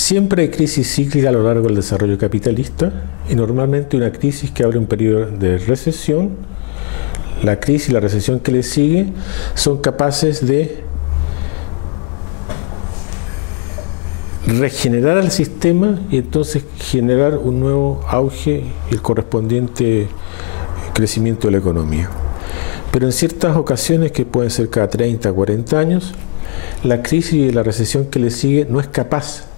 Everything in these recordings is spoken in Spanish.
Siempre hay crisis cíclica a lo largo del desarrollo capitalista y normalmente una crisis que abre un periodo de recesión, la crisis y la recesión que le sigue son capaces de regenerar el sistema y entonces generar un nuevo auge y el correspondiente crecimiento de la economía. Pero en ciertas ocasiones, que pueden ser cada 30 o 40 años, la crisis y la recesión que le sigue no es capaz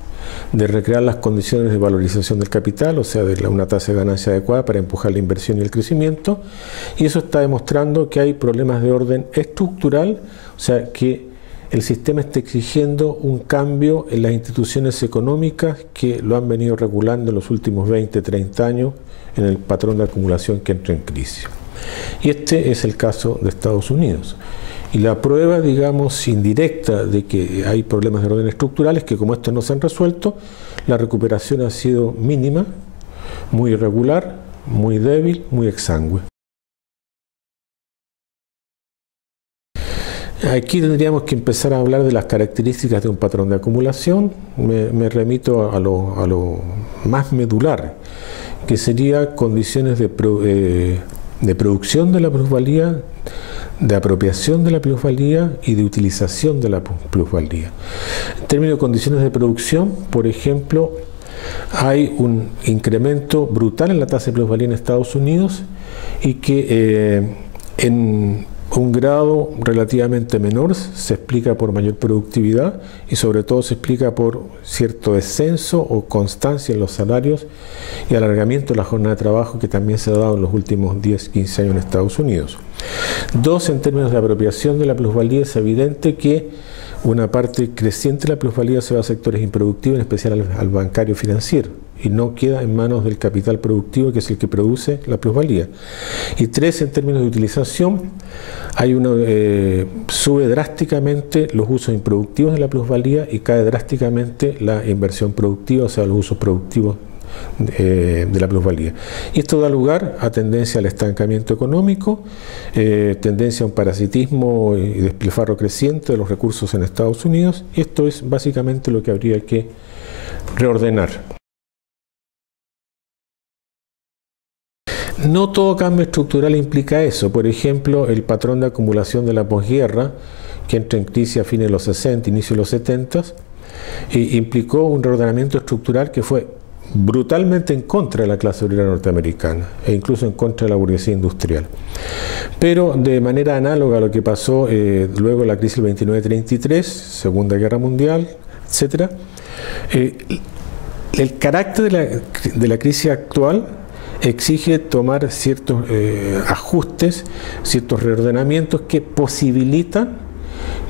de recrear las condiciones de valorización del capital, o sea, de una tasa de ganancia adecuada para empujar la inversión y el crecimiento, y eso está demostrando que hay problemas de orden estructural, o sea, que el sistema está exigiendo un cambio en las instituciones económicas que lo han venido regulando en los últimos 20, 30 años en el patrón de acumulación que entra en crisis. Y este es el caso de Estados Unidos. Y la prueba, digamos, indirecta de que hay problemas de orden estructural es que como estos no se han resuelto, la recuperación ha sido mínima, muy irregular, muy débil, muy exangüe. Aquí tendríamos que empezar a hablar de las características de un patrón de acumulación. Me remito a lo más medular, que sería condiciones de producción de la plusvalía, de apropiación de la plusvalía y de utilización de la plusvalía. En términos de condiciones de producción, por ejemplo, hay un incremento brutal en la tasa de plusvalía en Estados Unidos y que en un grado relativamente menor se explica por mayor productividad y sobre todo se explica por cierto descenso o constancia en los salarios y alargamiento de la jornada de trabajo que también se ha dado en los últimos 10-15 años en Estados Unidos. Dos, en términos de apropiación de la plusvalía, es evidente que una parte creciente de la plusvalía se va a sectores improductivos, en especial al bancario financiero, y no queda en manos del capital productivo, que es el que produce la plusvalía. Y tres, en términos de utilización, sube drásticamente los usos improductivos de la plusvalía y cae drásticamente la inversión productiva, o sea, los usos productivos de la plusvalía. Y esto da lugar a tendencia al estancamiento económico, tendencia a un parasitismo y despilfarro creciente de los recursos en Estados Unidos, y esto es básicamente lo que habría que reordenar. No todo cambio estructural implica eso. Por ejemplo, el patrón de acumulación de la posguerra, que entra en crisis a fines de los 60, inicio de los 70, implicó un reordenamiento estructural que fue brutalmente en contra de la clase obrera norteamericana e incluso en contra de la burguesía industrial. Pero de manera análoga a lo que pasó luego de la crisis del 29-33, Segunda Guerra Mundial, etc., el carácter de la crisis actual exige tomar ciertos ajustes, ciertos reordenamientos que posibilitan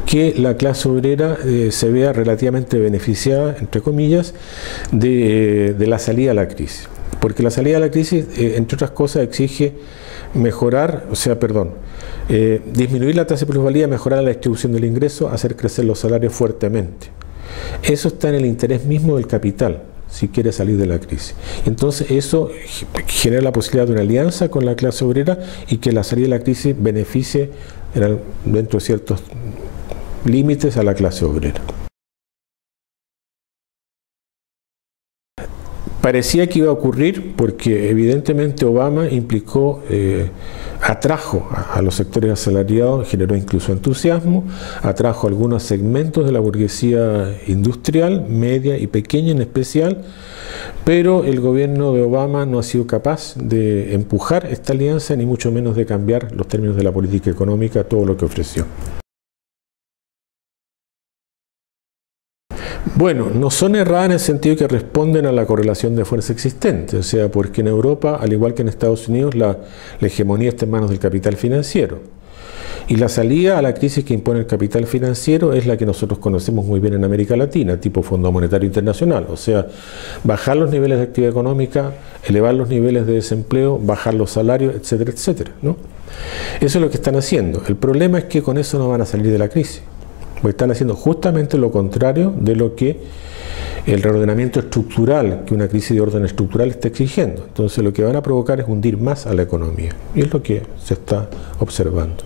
que la clase obrera se vea relativamente beneficiada, entre comillas, de la salida a la crisis. Porque la salida a la crisis, entre otras cosas, exige disminuir la tasa de plusvalía, mejorar la distribución del ingreso, hacer crecer los salarios fuertemente. Eso está en el interés mismo del capital, si quiere salir de la crisis. Entonces eso genera la posibilidad de una alianza con la clase obrera y que la salida de la crisis beneficie dentro de ciertos límites a la clase obrera. Parecía que iba a ocurrir porque evidentemente Obama atrajo a los sectores asalariados, generó incluso entusiasmo, atrajo a algunos segmentos de la burguesía industrial, media y pequeña en especial, pero el gobierno de Obama no ha sido capaz de empujar esta alianza, ni mucho menos de cambiar los términos de la política económica, todo lo que ofreció. Bueno, no son erradas en el sentido que responden a la correlación de fuerza existente, o sea, porque en Europa, al igual que en Estados Unidos, la hegemonía está en manos del capital financiero. Y la salida a la crisis que impone el capital financiero es la que nosotros conocemos muy bien en América Latina, tipo Fondo Monetario Internacional, o sea, bajar los niveles de actividad económica, elevar los niveles de desempleo, bajar los salarios, etcétera, etcétera, ¿no? Eso es lo que están haciendo. El problema es que con eso no van a salir de la crisis, porque están haciendo justamente lo contrario de lo que el reordenamiento estructural, que una crisis de orden estructural está exigiendo. Entonces lo que van a provocar es hundir más a la economía, y es lo que se está observando.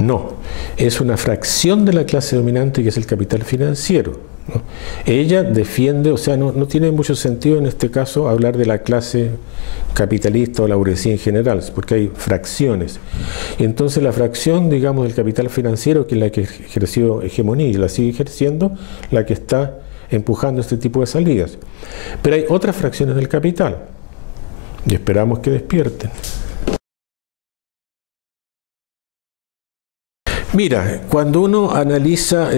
No, es una fracción de la clase dominante que es el capital financiero, ¿no? Ella defiende, o sea, no tiene mucho sentido en este caso hablar de la clase capitalista o la burguesía en general, porque hay fracciones. Y entonces la fracción, digamos, del capital financiero, que es la que ejerció hegemonía y la sigue ejerciendo, la que está empujando este tipo de salidas. Pero hay otras fracciones del capital y esperamos que despierten. Mira, cuando uno analiza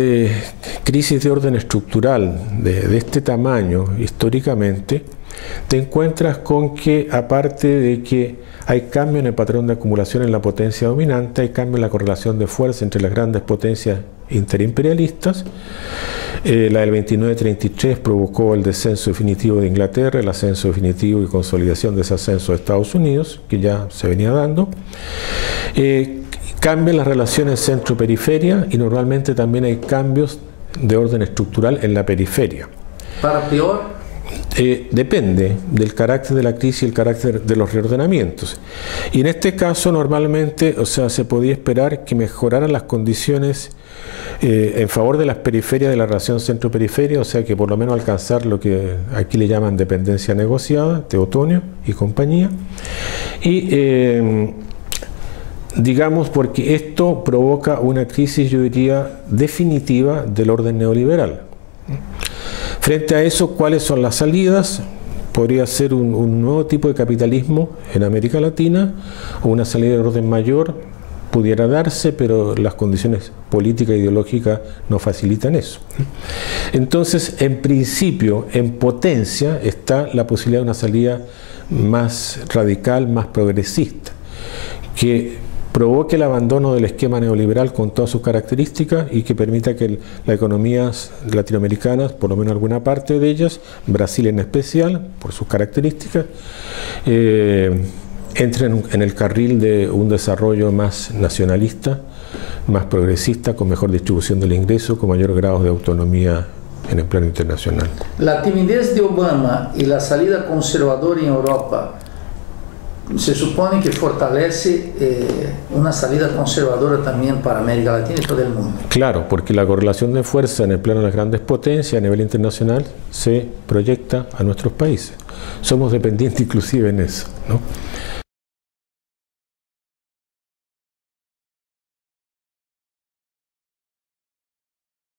crisis de orden estructural de este tamaño históricamente, te encuentras con que, aparte de que hay cambio en el patrón de acumulación en la potencia dominante, hay cambio en la correlación de fuerza entre las grandes potencias interimperialistas. La del 29-33 provocó el descenso definitivo de Inglaterra, el ascenso definitivo y consolidación de ese ascenso de Estados Unidos, que ya se venía dando. Cambian las relaciones centro-periferia y normalmente también hay cambios de orden estructural en la periferia. ¿Para peor? Depende del carácter de la crisis y el carácter de los reordenamientos. Y en este caso normalmente, o sea, se podía esperar que mejoraran las condiciones en favor de las periferias de la relación centro-periferia, o sea que por lo menos alcanzar lo que aquí le llaman dependencia negociada, Teotonio y compañía. Y digamos, porque esto provoca una crisis, yo diría, definitiva del orden neoliberal. Frente a eso, ¿cuáles son las salidas? Podría ser un nuevo tipo de capitalismo en América Latina, o una salida de orden mayor, pudiera darse, pero las condiciones políticas e ideológicas no facilitan eso. Entonces, en principio, en potencia, está la posibilidad de una salida más radical, más progresista, que provoque el abandono del esquema neoliberal con todas sus características y que permita que las economías latinoamericanas, por lo menos alguna parte de ellas, Brasil en especial, por sus características, entren en el carril de un desarrollo más nacionalista, más progresista, con mejor distribución del ingreso, con mayor grado de autonomía en el plano internacional. La timidez de Obama y la salida conservadora en Europa se supone que fortalece una salida conservadora también para América Latina y todo el mundo. Claro, porque la correlación de fuerza en el plano de las grandes potencias a nivel internacional se proyecta a nuestros países. Somos dependientes inclusive en eso, ¿no?